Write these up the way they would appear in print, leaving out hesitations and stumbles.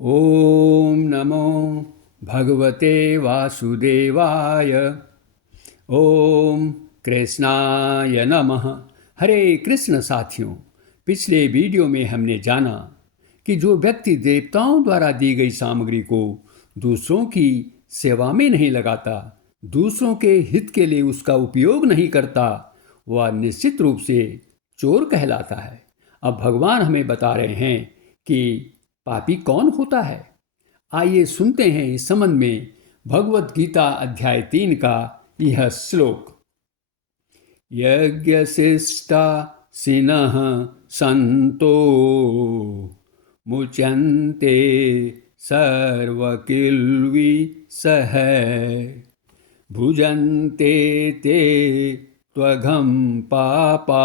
ओम नमो भगवते वासुदेवाय। ओम कृष्णाय नमः। हरे कृष्ण साथियों, पिछले वीडियो में हमने जाना कि जो व्यक्ति देवताओं द्वारा दी गई सामग्री को दूसरों की सेवा में नहीं लगाता, दूसरों के हित के लिए उसका उपयोग नहीं करता, वह निश्चित रूप से चोर कहलाता है। अब भगवान हमें बता रहे हैं कि पापी कौन होता है। आइए सुनते हैं इस संबंध में भगवत गीता अध्याय 3 का यह श्लोक। यज्ञशिष्टा सिनः संतो मुच्यन्ते सर्वकिल्वी सह भुजन्ते ते त्वघं पापा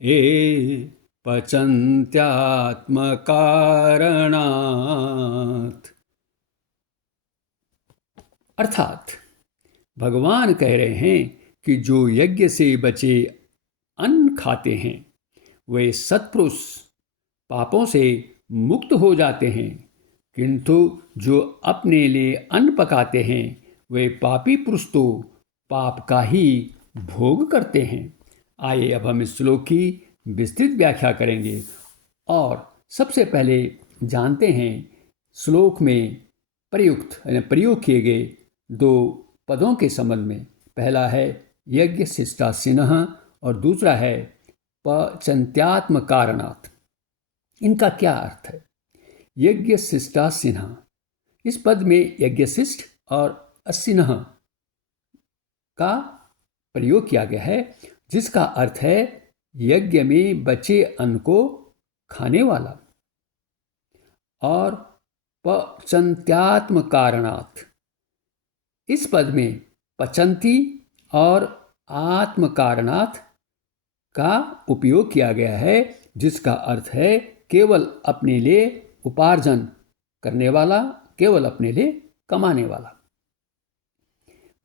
ये पचन्त्यात्मकारणात्। अर्थात भगवान कह रहे हैं कि जो यज्ञ से बचे अन्न खाते हैं वे सत्पुरुष पापों से मुक्त हो जाते हैं, किंतु जो अपने लिए अन्न पकाते हैं वे पापी पुरुष तो पाप का ही भोग करते हैं। आइए अब हम इस श्लोक की विस्तृत व्याख्या करेंगे और सबसे पहले जानते हैं श्लोक में प्रयोग किए गए दो पदों के संबंध में। पहला है यज्ञ शिष्टासिनः और दूसरा है पचन्त्यात्म कारणात्। इनका क्या अर्थ है? यज्ञ शिष्टासिनः, इस पद में यज्ञशिष्ट और असिनः का प्रयोग किया गया है, जिसका अर्थ है यज्ञ में बचे अन्न को खाने वाला। और पचन्त्यात्म कारणात्, इस पद में पचन्ति और आत्म कारणात् का उपयोग किया गया है, जिसका अर्थ है केवल अपने लिए उपार्जन करने वाला, केवल अपने लिए कमाने वाला।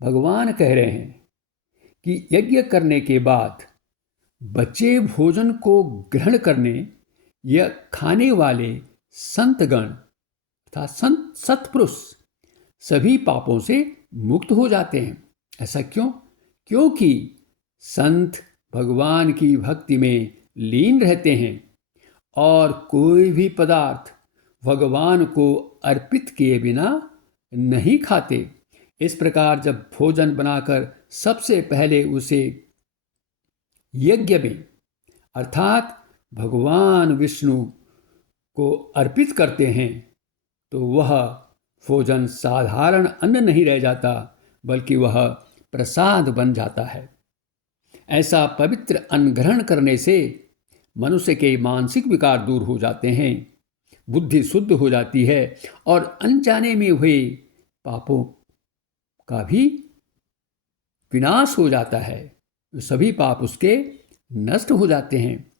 भगवान कह रहे हैं कि यज्ञ करने के बाद बचे भोजन को ग्रहण करने या खाने वाले संतगण तथा संत सत्पुरुष सभी पापों से मुक्त हो जाते हैं। ऐसा क्यों? क्योंकि संत भगवान की भक्ति में लीन रहते हैं और कोई भी पदार्थ भगवान को अर्पित किए बिना नहीं खाते। इस प्रकार जब भोजन बनाकर सबसे पहले उसे यज्ञ में अर्थात भगवान विष्णु को अर्पित करते हैं तो वह भोजन साधारण अन्न नहीं रह जाता, बल्कि वह प्रसाद बन जाता है। ऐसा पवित्र अन्न ग्रहण करने से मनुष्य के मानसिक विकार दूर हो जाते हैं, बुद्धि शुद्ध हो जाती है और अनजाने में हुए पापों का भी विनाश हो जाता है। सभी पाप उसके नष्ट हो जाते हैं।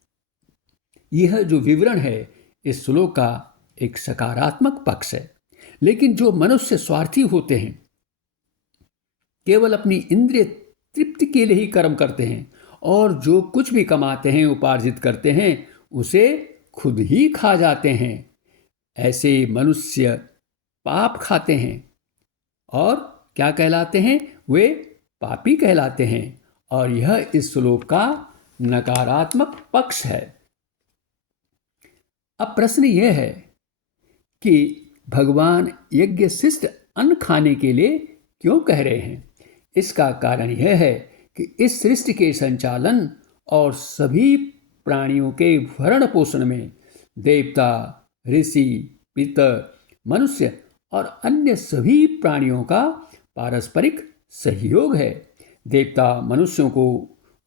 यह जो विवरण है इस श्लोक का एक सकारात्मक पक्ष है। लेकिन जो मनुष्य स्वार्थी होते हैं, केवल अपनी इंद्रिय तृप्ति के लिए ही कर्म करते हैं और जो कुछ भी कमाते हैं, उपार्जित करते हैं, उसे खुद ही खा जाते हैं, ऐसे मनुष्य पाप खाते हैं और क्या कहलाते हैं? वे पापी कहलाते हैं। और यह इस श्लोक का नकारात्मक पक्ष है। अब प्रश्न यह है कि भगवान यज्ञ शिष्ट अन्न खाने के लिए क्यों कह रहे हैं? इसका कारण यह है कि इस सृष्टि के संचालन और सभी प्राणियों के भरण पोषण में देवता, ऋषि, पितर, मनुष्य और अन्य सभी प्राणियों का पारस्परिक सहयोग है। देवता मनुष्यों को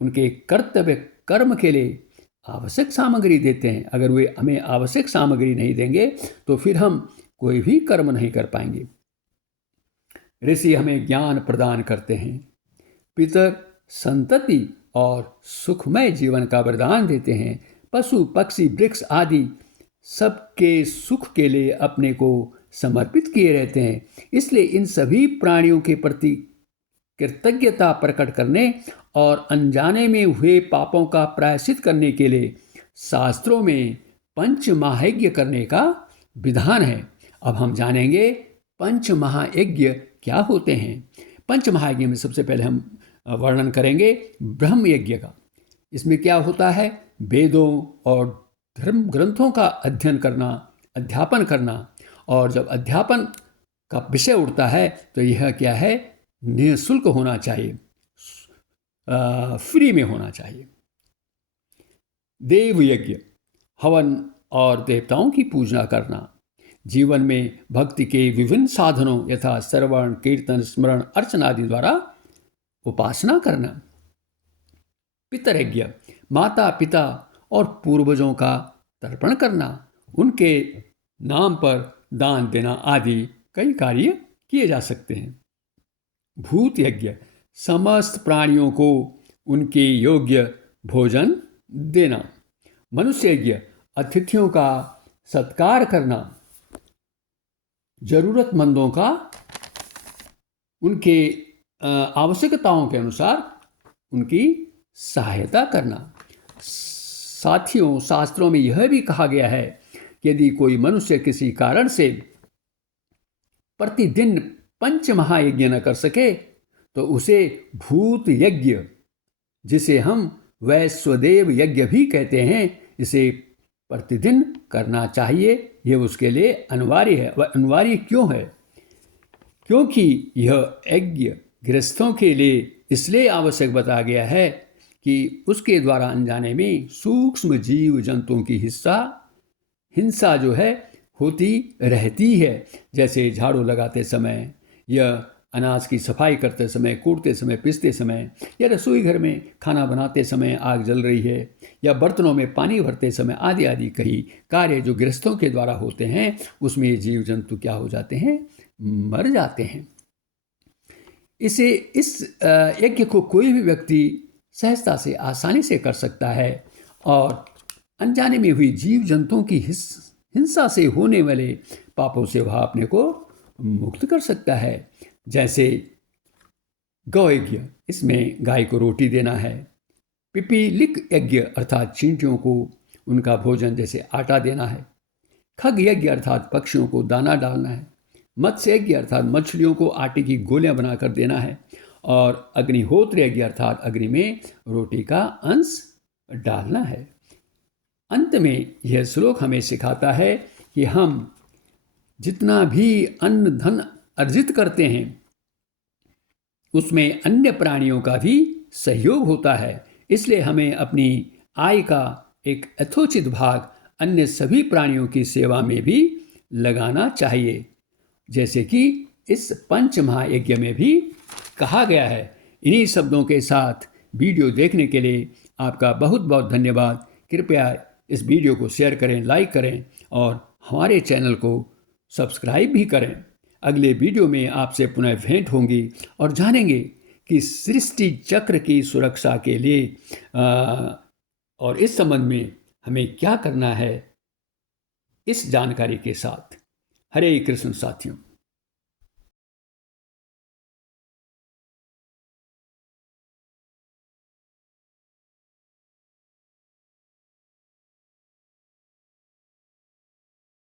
उनके कर्तव्य कर्म के लिए आवश्यक सामग्री देते हैं। अगर वे हमें आवश्यक सामग्री नहीं देंगे तो फिर हम कोई भी कर्म नहीं कर पाएंगे। ऋषि हमें ज्ञान प्रदान करते हैं, पितर संतति और सुखमय जीवन का वरदान देते हैं, पशु पक्षी वृक्ष आदि सबके सुख के लिए अपने को समर्पित किए रहते हैं। इसलिए इन सभी प्राणियों के प्रति कृतज्ञता प्रकट करने और अनजाने में हुए पापों का प्रायश्चित करने के लिए शास्त्रों में पंच महायज्ञ करने का विधान है। अब हम जानेंगे पंच महायज्ञ क्या होते हैं। पंच महायज्ञ में सबसे पहले हम वर्णन करेंगे ब्रह्म यज्ञ का। इसमें क्या होता है? वेदों और धर्म ग्रंथों का अध्ययन करना, अध्यापन करना। और जब अध्यापन का विषय उठता है तो यह क्या है? निःशुल्क होना चाहिए, फ्री में होना चाहिए। देव यज्ञ, हवन और देवताओं की पूजा करना। जीवन में भक्ति के विभिन्न साधनों यथा श्रवण, कीर्तन, स्मरण, अर्चना आदि द्वारा उपासना करना। पितरयज्ञ, माता पिता और पूर्वजों का तर्पण करना, उनके नाम पर दान देना आदि कई कार्य किए जा सकते हैं। भूत यज्ञ, समस्त प्राणियों को उनके योग्य भोजन देना। मनुष्य यज्ञ, अतिथियों का सत्कार करना, जरूरतमंदों का उनके आवश्यकताओं के अनुसार उनकी सहायता करना। साथियों, शास्त्रों में यह भी कहा गया है कि यदि कोई मनुष्य किसी कारण से प्रतिदिन पंच महायज्ञ न कर सके तो उसे भूत यज्ञ, जिसे हम वैश्वदेव यज्ञ भी कहते हैं, इसे प्रतिदिन करना चाहिए। यह उसके लिए अनिवार्य है। वह अनिवार्य क्यों है? क्योंकि यह यज्ञ गृहस्थों के लिए इसलिए आवश्यक बताया गया है कि उसके द्वारा अनजाने में सूक्ष्म जीव जंतुओं की हिंसा जो है होती रहती है। जैसे झाड़ू लगाते समय या अनाज की सफाई करते समय, कूटते समय, पीसते समय, या रसोई घर में खाना बनाते समय आग जल रही है, या बर्तनों में पानी भरते समय आदि आदि कई कार्य जो गृहस्थों के द्वारा होते हैं, उसमें जीव जंतु क्या हो जाते हैं? मर जाते हैं। इस यज्ञ को कोई भी व्यक्ति सहजता से, आसानी से कर सकता है और अनजाने में हुई जीव जंतुओं की हिंसा से होने वाले पापों से वह अपने को मुक्त कर सकता है। जैसे गौ यज्ञ, इसमें गाय को रोटी देना है। पिपीलिक यज्ञ अर्थात चींटियों को उनका भोजन जैसे आटा देना है। खग यज्ञ अर्थात पक्षियों को दाना डालना है। मत्स्य यज्ञ अर्थात मछलियों को आटे की गोलियां बनाकर देना है। और अग्निहोत्र यज्ञ अर्थात अग्नि में रोटी का अंश डालना है। अंत में यह श्लोक हमें सिखाता है कि हम जितना भी अन्न धन अर्जित करते हैं उसमें अन्य प्राणियों का भी सहयोग होता है। इसलिए हमें अपनी आय का एक यथोचित भाग अन्य सभी प्राणियों की सेवा में भी लगाना चाहिए, जैसे कि इस पंच महायज्ञ में भी कहा गया है। इन्हीं शब्दों के साथ वीडियो देखने के लिए आपका बहुत बहुत धन्यवाद। कृपया इस वीडियो को शेयर करें, लाइक करें और हमारे चैनल को सब्सक्राइब भी करें। अगले वीडियो में आपसे पुनः भेंट होंगी और जानेंगे कि सृष्टि चक्र की सुरक्षा के लिए और इस संबंध में हमें क्या करना है, इस जानकारी के साथ। हरे कृष्ण साथियों।